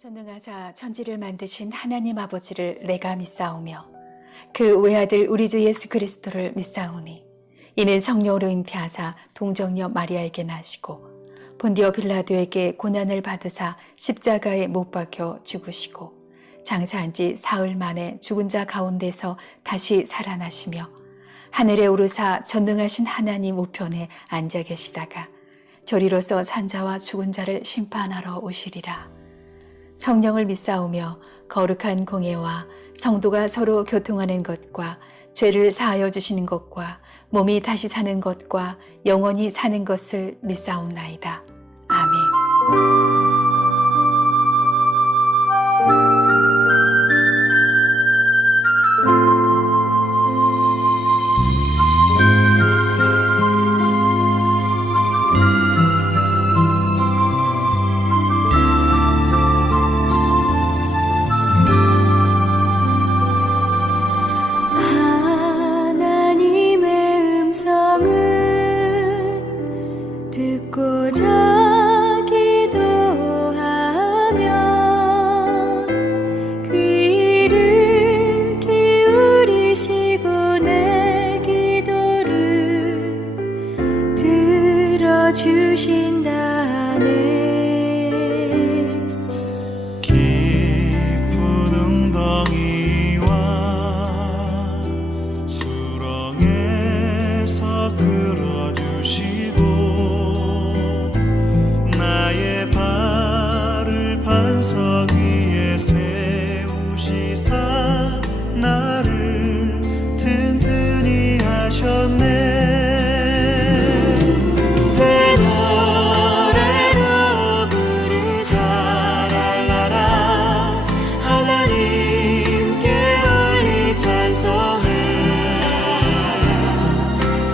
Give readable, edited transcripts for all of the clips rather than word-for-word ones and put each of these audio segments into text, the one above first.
전능하사 천지를 만드신 하나님 아버지를 내가 믿사오며 그 외아들 우리 주 예수 그리스도를 믿사오니 이는 성령으로 잉태하사 동정녀 마리아에게 나시고 본디오 빌라도에게 고난을 받으사 십자가에 못 박혀 죽으시고 장사한 지 사흘 만에 죽은 자 가운데서 다시 살아나시며 하늘에 오르사 전능하신 하나님 우편에 앉아 계시다가 저리로서 산자와 죽은 자를 심판하러 오시리라. 성령을 믿사오며 거룩한 공예와 성도가 서로 교통하는 것과 죄를 사하여 주시는 것과 몸이 다시 사는 것과 영원히 사는 것을 믿사옵나이다. 아멘. 듣고자 기도하며 그 귀를 기울이시고 내 기도를 들어주신다네. 깊은 웅덩이와 수렁에서 끌어주시고 반석 위에 세우시사 나를 든든히 하셨네. 새 노래로 부르자 랄라라 하나님께 올릴 찬송을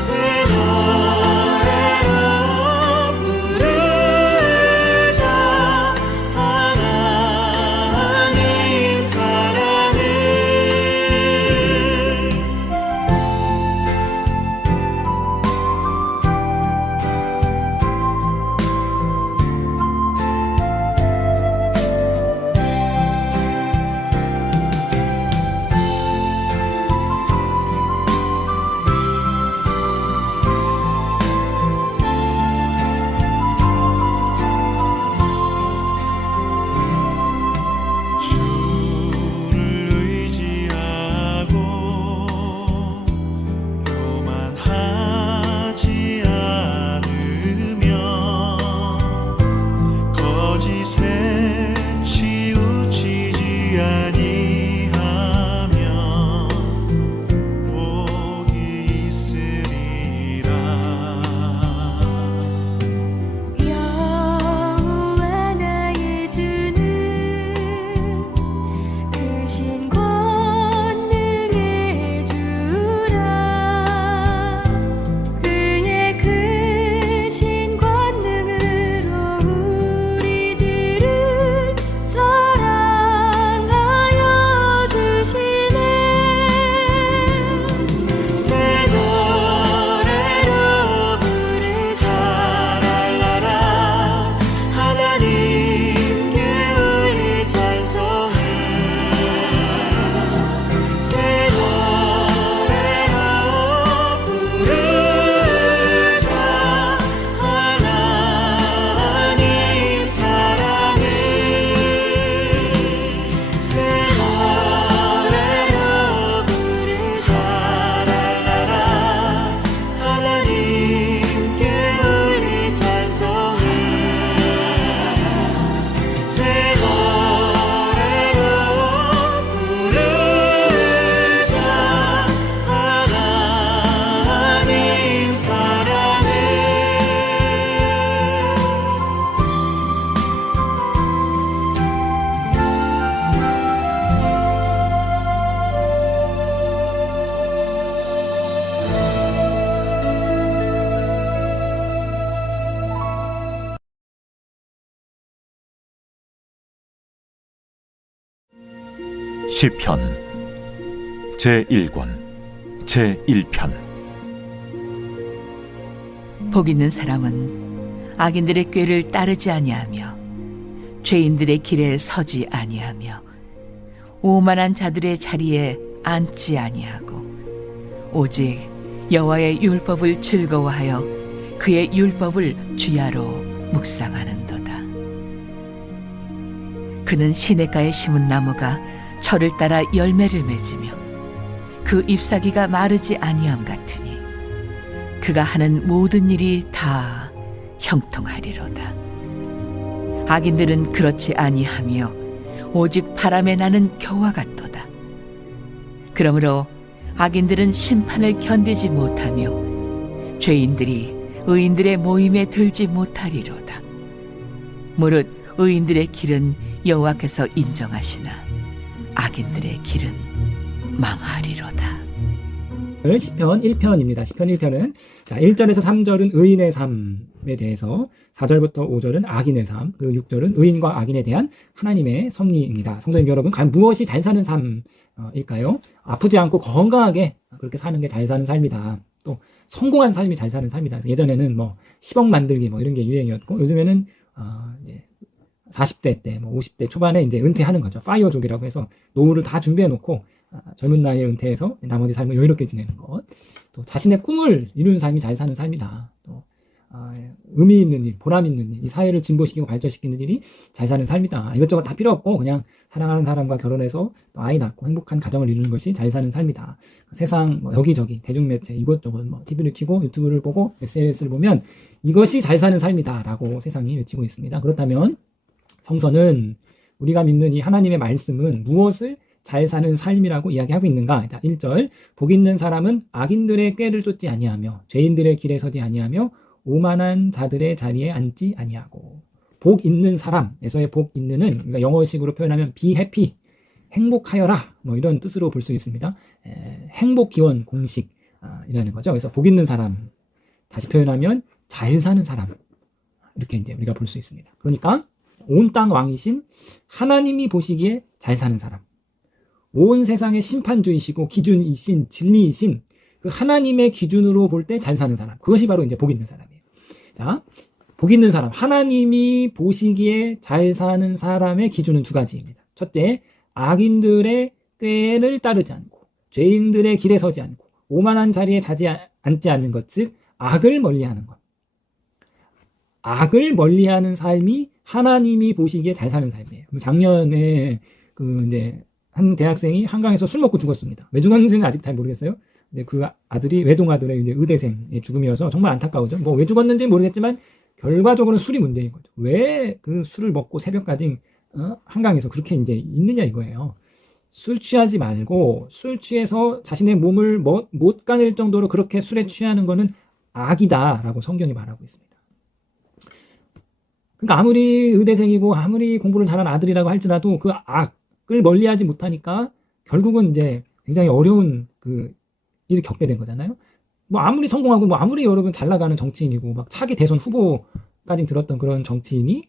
새 노래로 부르자 하나님 사랑을. 주를 의지하고 교만하지 않으며 거짓에 치우치지 아니하면 복이 있으리라. 여호와 나의 주는 크신 권능의 주라. 그의 크신 권능으로 우리들을 사랑하여 주시네. 새 노래로 부르자 랄라라 하나님께 올릴 찬송을 새 노래로 부르자 하나님 사랑을 새 노래로 부르자 랄라라 하나님께 올릴 찬송을 새 노래로 부르자 하나님 사랑을. 시편 제1권 제1편. 복 있는 사람은 악인들의 꾀를 따르지 아니하며 죄인들의 길에 서지 아니하며 오만한 자들의 자리에 앉지 아니하고 오직 여호와의 율법을 즐거워하여 그의 율법을 주야로 묵상하는도다. 그는 시냇가에 심은 나무가 철을 따라 열매를 맺으며 그 잎사귀가 마르지 아니함 같으니 그가 하는 모든 일이 다 형통하리로다. 악인들은 그렇지 아니하며 오직 바람에 나는 겨와 같도다. 그러므로 악인들은 심판을 견디지 못하며 죄인들이 의인들의 모임에 들지 못하리로다. 무릇 의인들의 길은 여호와께서 인정하시나 악인들의 길은 망하리로다. 시편 1편입니다. 시편 1편은 1절에서 3절은 의인의 삶에 대해서, 4절부터 5절은 악인의 삶, 그리고 6절은 의인과 악인에 대한 하나님의 섭리입니다. 성도님 여러분, 과연 무엇이 잘 사는 삶일까요? 아프지 않고 건강하게 그렇게 사는 게 잘 사는 삶이다. 또 성공한 삶이 잘 사는 삶이다. 예전에는 10억 만들기 이런 게 유행이었고, 요즘에는 이제 40대 때, 50대 초반에 이제 은퇴하는 거죠. 파이어족이라고 해서 노후를 다 준비해 놓고 젊은 나이에 은퇴해서 나머지 삶을 여유롭게 지내는 것, 또 자신의 꿈을 이루는 삶이 잘 사는 삶이다. 또 의미 있는 일, 보람 있는 일, 이 사회를 진보시키고 발전시키는 일이 잘 사는 삶이다. 이것저것 다 필요 없고 그냥 사랑하는 사람과 결혼해서 또 아이 낳고 행복한 가정을 이루는 것이 잘 사는 삶이다. 세상 여기저기 대중매체 이것저것 TV를 켜고 유튜브를 보고 SNS를 보면 이것이 잘 사는 삶이다라고 세상이 외치고 있습니다. 그렇다면 성서는, 우리가 믿는 이 하나님의 말씀은 무엇을 잘 사는 삶이라고 이야기하고 있는가? 1절, 복 있는 사람은 악인들의 꾀를 쫓지 아니하며 죄인들의 길에 서지 아니하며 오만한 자들의 자리에 앉지 아니하고. 복 있는 사람에서의 복 있는은 우리가 영어식으로 표현하면 be happy, 행복하여라, 이런 뜻으로 볼 수 있습니다. 행복 기원 공식이라는 거죠. 그래서 복 있는 사람, 다시 표현하면 잘 사는 사람, 이렇게 이제 우리가 볼 수 있습니다. 그러니까 온 땅 왕이신 하나님이 보시기에 잘 사는 사람, 온 세상의 심판주이시고 기준이신 진리이신 그 하나님의 기준으로 볼 때 잘 사는 사람, 그것이 바로 이제 복 있는 사람이에요. 자, 복 있는 사람, 하나님이 보시기에 잘 사는 사람의 기준은 두 가지입니다. 첫째, 악인들의 꾀를 따르지 않고 죄인들의 길에 서지 않고 오만한 자리에 앉지 않는 것, 즉 악을 멀리하는 것. 악을 멀리하는 삶이 하나님이 보시기에 잘 사는 삶이에요. 작년에 이제 한 대학생이 한강에서 술 먹고 죽었습니다. 왜 죽었는지는 아직 잘 모르겠어요. 근데 그 아들이 외동아들의 이제 의대생의 죽음이어서 정말 안타까우죠. 왜 죽었는지 모르겠지만 결과적으로는 술이 문제인 거죠. 왜 그 술을 먹고 새벽까지 한강에서 그렇게 이제 있느냐 이거예요. 술 취하지 말고, 술 취해서 자신의 몸을 못 가릴 정도로 그렇게 술에 취하는 거는 악이다라고 성경이 말하고 있습니다. 그러니까 아무리 의대생이고 아무리 공부를 잘한 아들이라고 할지라도 그 악을 멀리하지 못하니까 결국은 이제 굉장히 어려운 그 일을 겪게 된 거잖아요. 아무리 성공하고 아무리 여러분 잘 나가는 정치인이고 막 차기 대선 후보까지 들었던 그런 정치인이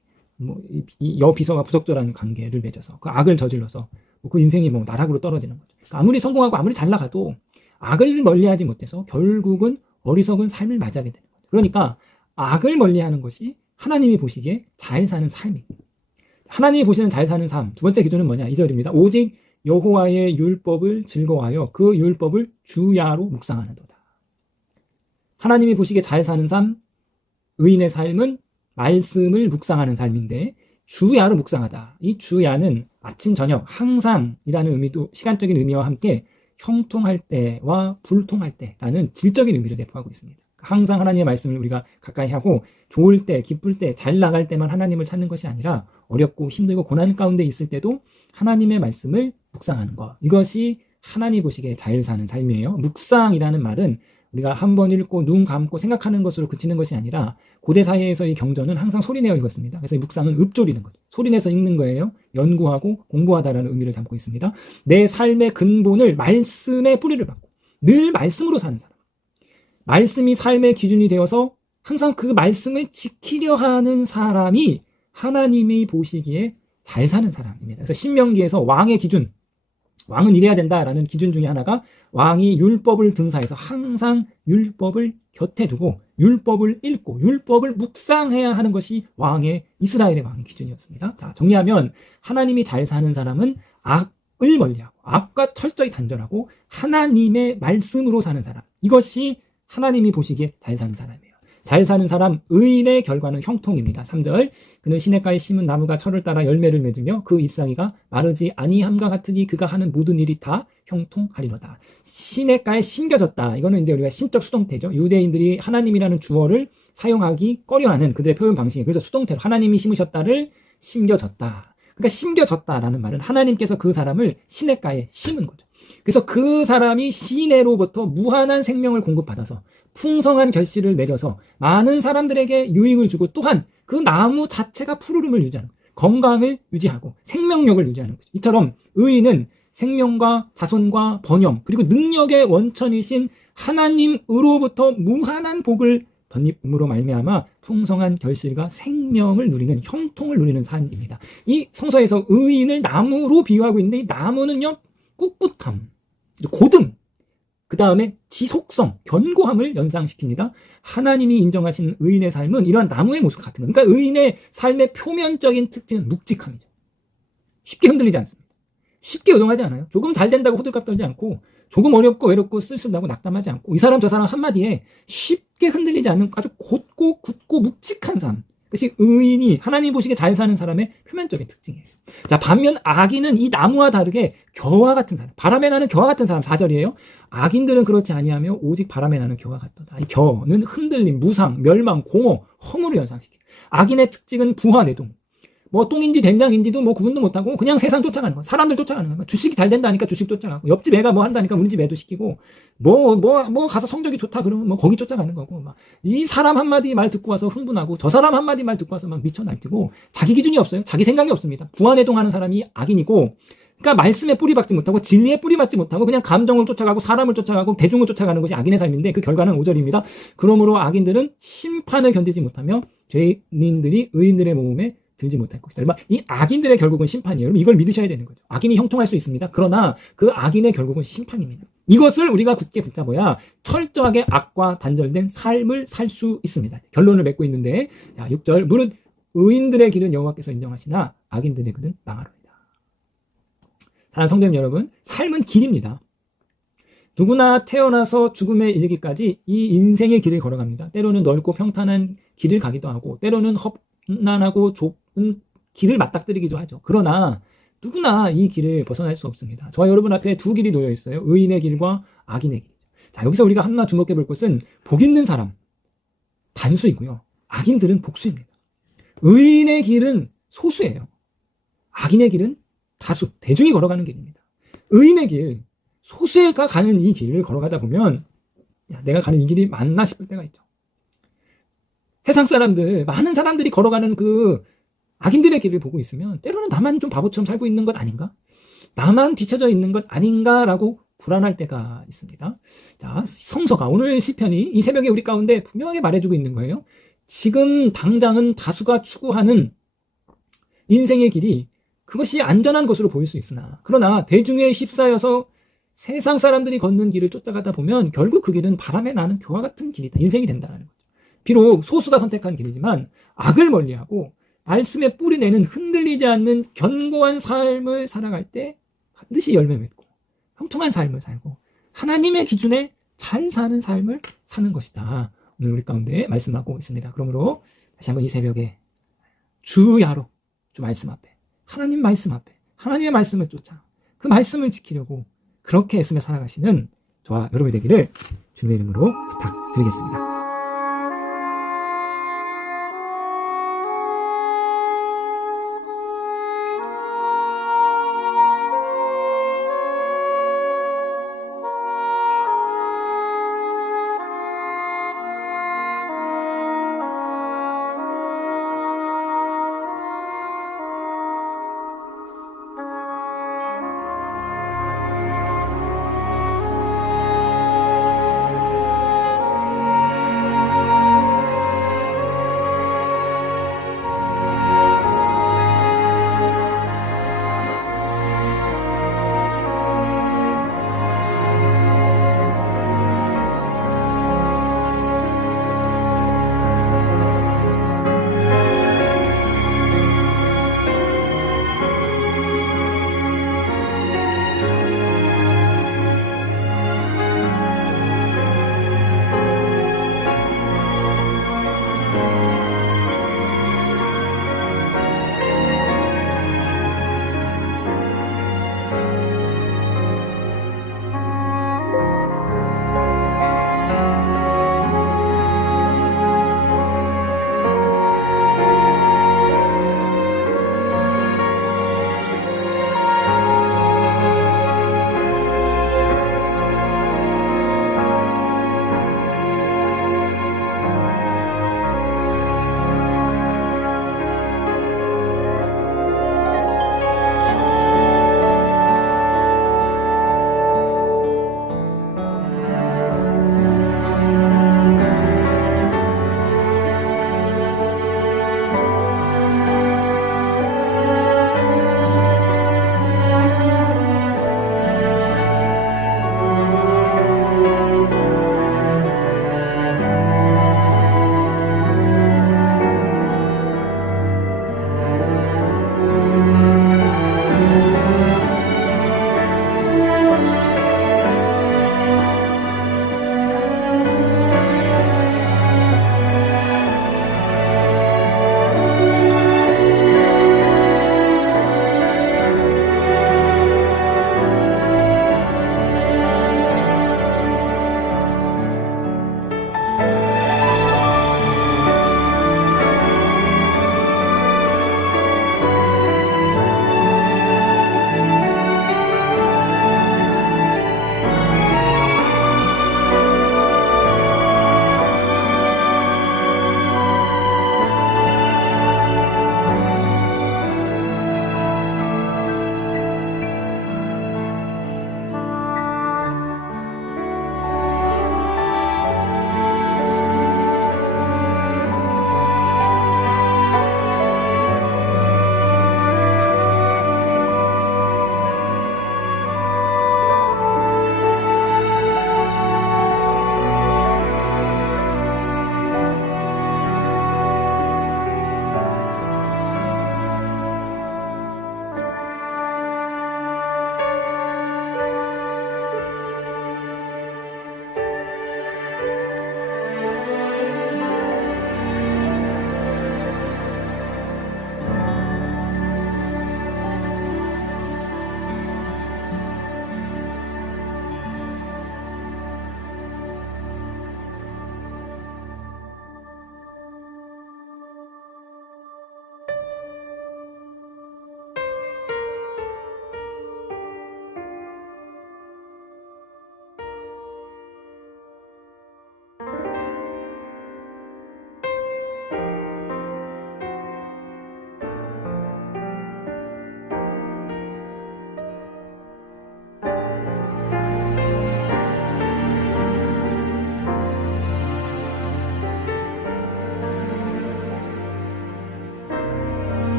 이 여비서와 부적절한 관계를 맺어서 그 악을 저질러서 그 인생이 나락으로 떨어지는 거죠. 그러니까 아무리 성공하고 아무리 잘 나가도 악을 멀리하지 못해서 결국은 어리석은 삶을 맞이하게 되는 거죠. 그러니까 악을 멀리하는 것이 하나님이 보시기에 잘 사는 삶입니다. 하나님이 보시는 잘 사는 삶, 두 번째 기준은 뭐냐? 2절입니다. 오직 여호와의 율법을 즐거워하여 그 율법을 주야로 묵상하는도다. 하나님이 보시기에 잘 사는 삶, 의인의 삶은 말씀을 묵상하는 삶인데 주야로 묵상하다. 이 주야는 아침 저녁 항상이라는 의미도, 시간적인 의미와 함께 형통할 때와 불통할 때라는 질적인 의미를 내포하고 있습니다. 항상 하나님의 말씀을 우리가 가까이 하고 좋을 때, 기쁠 때, 잘 나갈 때만 하나님을 찾는 것이 아니라 어렵고 힘들고 고난 가운데 있을 때도 하나님의 말씀을 묵상하는 것, 이것이 하나님 보시기에 잘 사는 삶이에요. 묵상이라는 말은 우리가 한 번 읽고 눈 감고 생각하는 것으로 그치는 것이 아니라 고대 사회에서의 경전은 항상 소리내어 읽었습니다. 그래서 이 묵상은 읊조리는 거죠. 소리내서 읽는 거예요. 연구하고 공부하다라는 의미를 담고 있습니다. 내 삶의 근본을 말씀의 뿌리를 받고 늘 말씀으로 사는 사람, 말씀이 삶의 기준이 되어서 항상 그 말씀을 지키려 하는 사람이 하나님이 보시기에 잘 사는 사람입니다. 그래서 신명기에서 왕의 기준, 왕은 이래야 된다라는 기준 중에 하나가 왕이 율법을 등사해서 항상 율법을 곁에 두고 율법을 읽고 율법을 묵상해야 하는 것이 이스라엘의 왕의 기준이었습니다. 자, 정리하면 하나님이 잘 사는 사람은 악을 멀리하고 악과 철저히 단절하고 하나님의 말씀으로 사는 사람, 이것이 하나님이 보시기에 잘 사는 사람이에요. 잘 사는 사람, 의인의 결과는 형통입니다. 3절, 그는 시냇가에 심은 나무가 철을 따라 열매를 맺으며 그 잎사귀가 마르지 아니함과 같으니 그가 하는 모든 일이 다 형통하리로다. 시냇가에 심겨졌다. 이거는 이제 우리가 신적 수동태죠. 유대인들이 하나님이라는 주어를 사용하기 꺼려하는 그들의 표현 방식이, 그래서 수동태로 하나님이 심으셨다를 심겨졌다. 그러니까 심겨졌다라는 말은 하나님께서 그 사람을 시냇가에 심은 거죠. 그래서 그 사람이 시내로부터 무한한 생명을 공급받아서 풍성한 결실을 맺어서 많은 사람들에게 유익을 주고, 또한 그 나무 자체가 푸르름을 유지하는, 건강을 유지하고 생명력을 유지하는 거죠. 이처럼 의인은 생명과 자손과 번영 그리고 능력의 원천이신 하나님으로부터 무한한 복을 덧입음으로 말미암아 풍성한 결실과 생명을 누리는, 형통을 누리는 삶입니다. 이 성서에서 의인을 나무로 비유하고 있는데, 이 나무는요 꿋꿋함, 고등, 그 다음에 지속성, 견고함을 연상시킵니다. 하나님이 인정하시는 의인의 삶은 이러한 나무의 모습 같은 겁니다. 그러니까 의인의 삶의 표면적인 특징은 묵직함이죠. 쉽게 흔들리지 않습니다. 쉽게 요동하지 않아요. 조금 잘 된다고 호들갑 떨지 않고, 조금 어렵고 외롭고 쓸쓸하고 낙담하지 않고, 이 사람 저 사람 한마디에 쉽게 흔들리지 않는 아주 곧고 굳고 묵직한 삶, 그것이 의인이 하나님 보시기에 잘 사는 사람의 표면적인 특징이에요. 자, 반면 악인은 이 나무와 다르게 겨와 같은 사람, 바람에 나는 겨와 같은 사람. 4절이에요. 악인들은 그렇지 아니하며 오직 바람에 나는 겨와 같도다. 이 겨는 흔들림, 무상, 멸망, 공허, 허물을 연상시켜요. 악인의 특징은 부화내동, 뭐 똥인지 된장인지도 뭐 구분도 못하고 그냥 세상 쫓아가는 거야. 사람들 쫓아가는 거야. 주식이 잘 된다니까 주식 쫓아가고, 옆집 애가 뭐 한다니까 우리 집 애도 시키고, 뭐 가서 성적이 좋다 그러면 뭐 거기 쫓아가는 거고, 막 이 사람 한마디 말 듣고 와서 흥분하고, 저 사람 한마디 말 듣고 와서 막 미쳐 날뛰고, 자기 기준이 없어요. 자기 생각이 없습니다. 부안해동하는 사람이 악인이고, 그러니까 말씀에 뿌리 박지 못하고 진리에 뿌리 박지 못하고 그냥 감정을 쫓아가고 사람을 쫓아가고 대중을 쫓아가는 것이 악인의 삶인데, 그 결과는 5절입니다. 그러므로 악인들은 심판을 견디지 못하며 죄인들이 의인들의 모험에 들지 못할 것이다. 이 악인들의 결국은 심판이에요. 여러분, 이걸 믿으셔야 되는 거죠. 악인이 형통할 수 있습니다. 그러나 그 악인의 결국은 심판입니다. 이것을 우리가 굳게 붙잡아야 철저하게 악과 단절된 삶을 살 수 있습니다. 결론을 맺고 있는데, 6절, 무릇 의인들의 길은 여호와께서 인정하시나 악인들의 길은 망하리로다. 사랑하는 성도님 여러분, 삶은 길입니다. 누구나 태어나서 죽음에 이르기까지 이 인생의 길을 걸어갑니다. 때로는 넓고 평탄한 길을 가기도 하고, 때로는 험난하고 좁은 길을 맞닥뜨리기도 하죠. 그러나 누구나 이 길을 벗어날 수 없습니다. 저와 여러분 앞에 두 길이 놓여 있어요. 의인의 길과 악인의 길. 자, 여기서 우리가 하나 주목해 볼 것은, 복 있는 사람 단수이고요, 악인들은 복수입니다. 의인의 길은 소수예요. 악인의 길은 다수, 대중이 걸어가는 길입니다. 의인의 길, 소수가 가는 이 길을 걸어가다 보면, 내가 가는 이 길이 맞나 싶을 때가 있죠. 세상 사람들, 많은 사람들이 걸어가는 그 악인들의 길을 보고 있으면 때로는 나만 좀 바보처럼 살고 있는 것 아닌가? 나만 뒤쳐져 있는 것 아닌가라고 불안할 때가 있습니다. 자, 성서가, 오늘 시편이 이 새벽에 우리 가운데 분명하게 말해주고 있는 거예요. 지금 당장은 다수가 추구하는 인생의 길이 그것이 안전한 것으로 보일 수 있으나, 그러나 대중에 휩싸여서 세상 사람들이 걷는 길을 쫓아가다 보면 결국 그 길은 바람에 나는 겨와 같은 길이다. 인생이 된다는 거죠. 비록 소수가 선택한 길이지만 악을 멀리하고 말씀에 뿌리 내는 흔들리지 않는 견고한 삶을 살아갈 때 반드시 열매 맺고 형통한 삶을 살고 하나님의 기준에 잘 사는 삶을 사는 것이다. 오늘 우리 가운데 말씀하고 있습니다. 그러므로 다시 한번 이 새벽에 주야로, 주 말씀 앞에, 하나님 말씀 앞에, 하나님의 말씀을 쫓아 그 말씀을 지키려고 그렇게 애쓰며 살아가시는 저와 여러분이 되기를 주님의 이름으로 부탁드리겠습니다.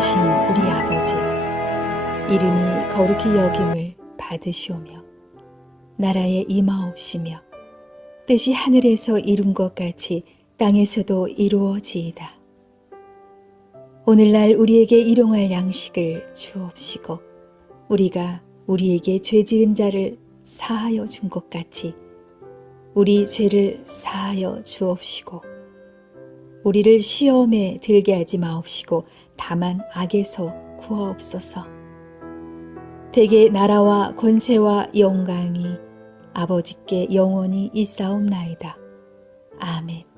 되신 우리 아버지여, 이름이 거룩히 여김을 받으시오며 나라에 임하옵시며 뜻이 하늘에서 이룬 것 같이 땅에서도 이루어지이다. 오늘날 우리에게 일용할 양식을 주옵시고 우리가 우리에게 죄 지은 자를 사하여 준 것 같이 우리 죄를 사하여 주옵시고 우리를 시험에 들게 하지 마옵시고 다만 악에서 구하옵소서. 대개 나라와 권세와 영광이 아버지께 영원히 있사옵나이다. 아멘.